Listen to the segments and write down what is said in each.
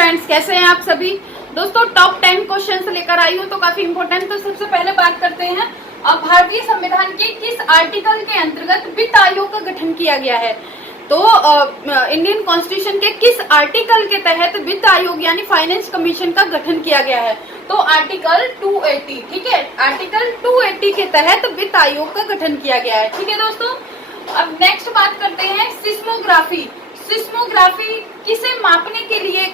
Friends, कैसे हैं आप सभी। दोस्तों टॉप 10 क्वेश्चंस लेकर आई हूँ, तो काफी इंपॉर्टेंट। तो सबसे पहले बात करते हैं भारतीय संविधान के किस आर्टिकल के अंतर्गत वित्त आयोग का गठन किया गया है। तो इंडियन कॉन्स्टिट्यूशन के किस आर्टिकल के तहत वित्त आयोग यानी फाइनेंस कमीशन का गठन किया गया है। तो आर्टिकल 280, ठीक है, आर्टिकल 280 के तहत वित्त आयोग का गठन किया गया है। ठीक है दोस्तों, अब नेक्स्ट बात करते हैं सिस्मोग्राफी। सिस्मोग्राफी किसे मापने के लिए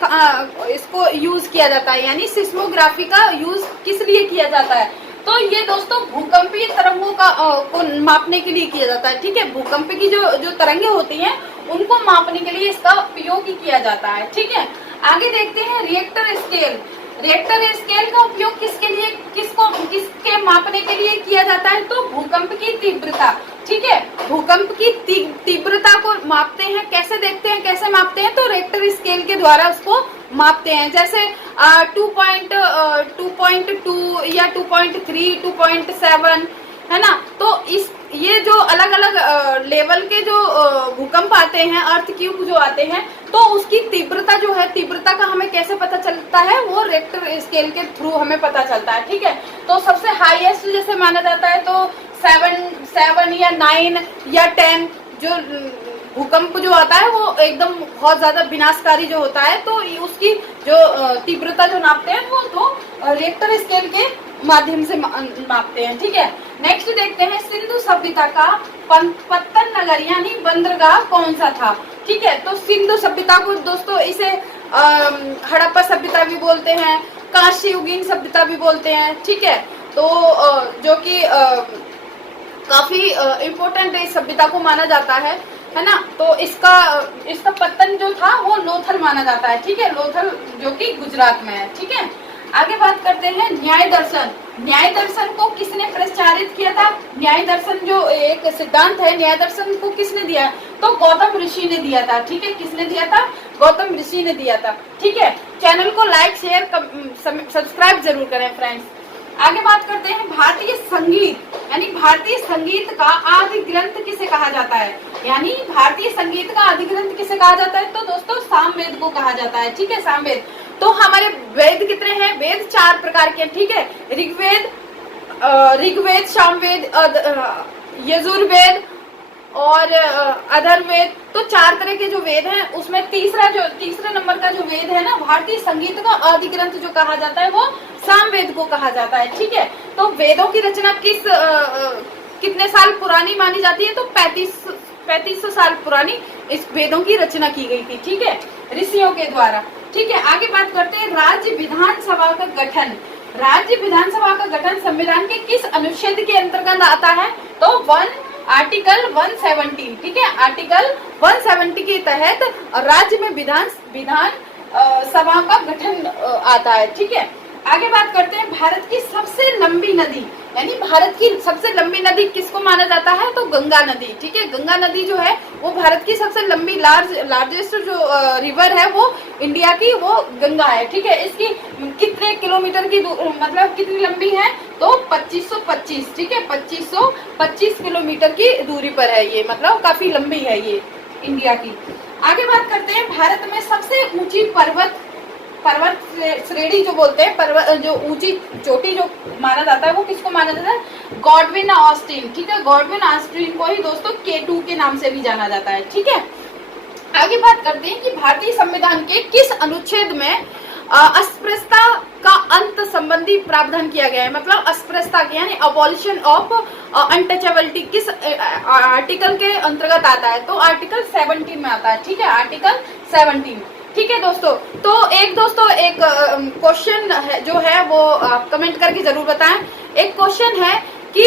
इसको यूज किया जाता है, यानी सिस्मोग्राफी का यूज किस लिए किया जाता है। तो ये दोस्तों भूकंपीय तरंगों का को मापने के लिए किया जाता है। ठीक है, भूकंप की जो तरंगे होती हैं उनको मापने के लिए इसका उपयोग किया जाता है। ठीक है, आगे देखते हैं रिएक्टर स्केल। रिएक्टर स्केल का उपयोग किसके लिए किसके मापने के लिए किया जाता है। तो भूकंप की तीव्रता, ठीक है, भूकंप की तीव्रता को मापते हैं। कैसे देखते हैं, कैसे मापते हैं, तो रिएक्टर स्केल के द्वारा उसको मापते हैं। जैसे 2.2 या 2.3, 2.7 है ना। तो ये जो अलग अलग लेवल के जो भूकंप आते हैं, अर्थ क्यूब जो आते हैं, तो उसकी तीव्रता जो है, तीव्रता का हमें कैसे पता चलता है, वो रिएक्टर स्केल के थ्रू हमें पता चलता है। ठीक है, तो सबसे हाईएस्ट जैसे माना जाता है तो 7 या 9 या 10 जो भूकंप जो आता है वो एकदम बहुत ज्यादा विनाशकारी जो होता है, तो उसकी जो तीव्रता जो नापते हैं वो तो रिएक्टर स्केल के माध्यम से मापते हैं। ठीक है, नेक्स्ट देखते हैं सिंधु सभ्यता का पत्तन नगर यानी बंदरगाह कौन सा था। ठीक है, तो सिंधु सभ्यता को दोस्तों इसे हड़प्पा सभ्यता भी बोलते हैं, कांस्य युगीन सभ्यता भी बोलते हैं। ठीक है, तो जो कि काफी इम्पोर्टेंट इस सभ्यता को माना जाता है ना। तो इसका पत्तन जो था वो लोथल माना जाता है। ठीक है, लोथल जो कि गुजरात में है। ठीक है, आगे बात करते हैं न्याय दर्शन। न्याय दर्शन को किसने प्रचारित किया था। न्याय दर्शन जो एक सिद्धांत है, न्याय दर्शन को किसने दिया, तो गौतम ऋषि ने दिया था। ठीक है, किसने दिया था, गौतम ऋषि ने दिया था। ठीक है, चैनल को लाइक शेयर सब्सक्राइब जरूर करें फ्रेंड्स। आगे बात करते हैं भारतीय संगीत, यानी भारतीय संगीत का आदि ग्रंथ किसे कहा जाता है। यानी भारतीय संगीत का आदि ग्रंथ किसे कहा जाता है, तो दोस्तों सामवेद को कहा जाता है। ठीक है, सामवेद। तो हमारे वेद कितने हैं, वेद 4 प्रकार के हैं। ठीक है, ऋग्वेद, सामवेद, यजुर्वेद और अथर्ववेद। तो 4 तरह के जो वेद हैं, उसमें तीसरे नंबर का जो वेद है ना, भारतीय संगीत का आदि ग्रंथ जो कहा जाता है वो सामवेद को कहा जाता है। ठीक है, तो वेदों की रचना कितने साल पुरानी मानी जाती है, तो 3500 साल पुरानी इस वेदों की रचना की गई थी। ठीक है, ऋषियों के द्वारा। ठीक है, आगे बात करते हैं राज्य विधानसभा का गठन। राज्य विधानसभा का गठन संविधान के किस अनुच्छेद के अंतर्गत आता है, तो आर्टिकल 170। ठीक है, आर्टिकल 170 के तहत राज्य में विधान सभा का गठन आता है। ठीक है, आगे बात करते हैं भारत की सबसे लंबी नदी, यानी भारत की सबसे लंबी नदी किसको माना जाता है, तो गंगा नदी। ठीक है, गंगा नदी जो है वो भारत की सबसे लंबी लार्जेस्ट जो रिवर है वो इंडिया की वो गंगा है। ठीक है, इसकी कितने किलोमीटर की मतलब कितनी लंबी है, तो 2525। ठीक है, 2525 किलोमीटर की दूरी पर है ये, मतलब काफी लंबी है ये इंडिया की। आगे बात करते हैं भारत में सबसे ऊंची पर्वत श्रेणी जो बोलते हैं, पर्वत जो ऊंची चोटी जो माना जाता है वो किसको माना जाता है, गॉडविन ऑस्टिन। ठीक है, गॉडविन ऑस्टिन को ही दोस्तों K2 के नाम से भी जाना जाता है। ठीक है, आगे बात करते हैं कि भारतीय संविधान के किस अनुच्छेद में अस्पृश्यता का अंत संबंधी प्रावधान किया गया है। मतलब अस्पृश्यता यानी अबॉलिशन ऑफ अनटचेबिलिटी किस आर्टिकल के अंतर्गत आता है, तो आर्टिकल 17 में आता है। ठीक है, आर्टिकल 17। ठीक है दोस्तों, तो एक क्वेश्चन है जो है वो आप कमेंट करके जरूर बताएं। एक क्वेश्चन है कि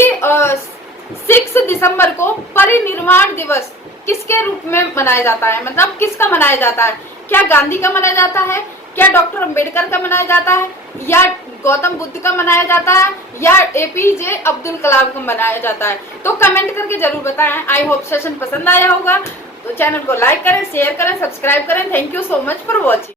6 दिसंबर को परिनिर्वाण दिवस किसके रूप में मनाया जाता है, मतलब किसका मनाया जाता है। क्या गांधी का मनाया जाता है, क्या डॉक्टर अंबेडकर का मनाया जाता है, या गौतम बुद्ध का मनाया जाता है, या APJ अब्दुल कलाम का मनाया जाता है। तो कमेंट करके जरूर बताएं। आई होप सेशन पसंद आया होगा, तो चैनल को लाइक करें, शेयर करें, सब्सक्राइब करें। Thank you so much for watching.